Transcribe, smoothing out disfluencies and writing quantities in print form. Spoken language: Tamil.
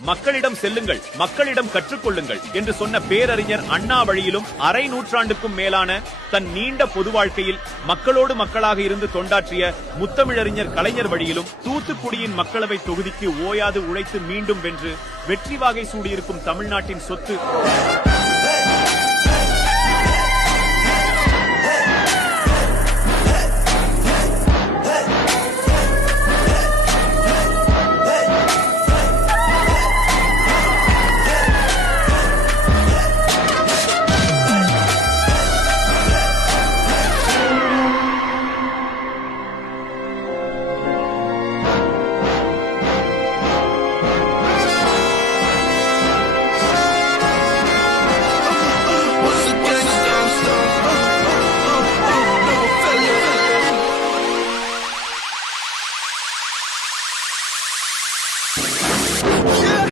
மக்களிடம் செல்லுங்கள், மக்களிடம் கற்றுக்கொள்ளுங்கள் என்று சொன்ன பேரறிஞர் அண்ணா வழியிலும் அரை நூற்றாண்டுக்கும் மேலான தன் நீண்ட பொது வாழ்க்கையில் மக்களோடு மக்களாக இருந்து தொண்டாற்றிய முத்தமிழறிஞர் கலைஞர் வழியிலும் தூத்துக்குடியின் மக்களவை தொகுதிக்கு ஓயாது உழைத்து மீண்டும் வென்று வெற்றி வாகை சூடியிருக்கும் தமிழ்நாட்டின் சொத்து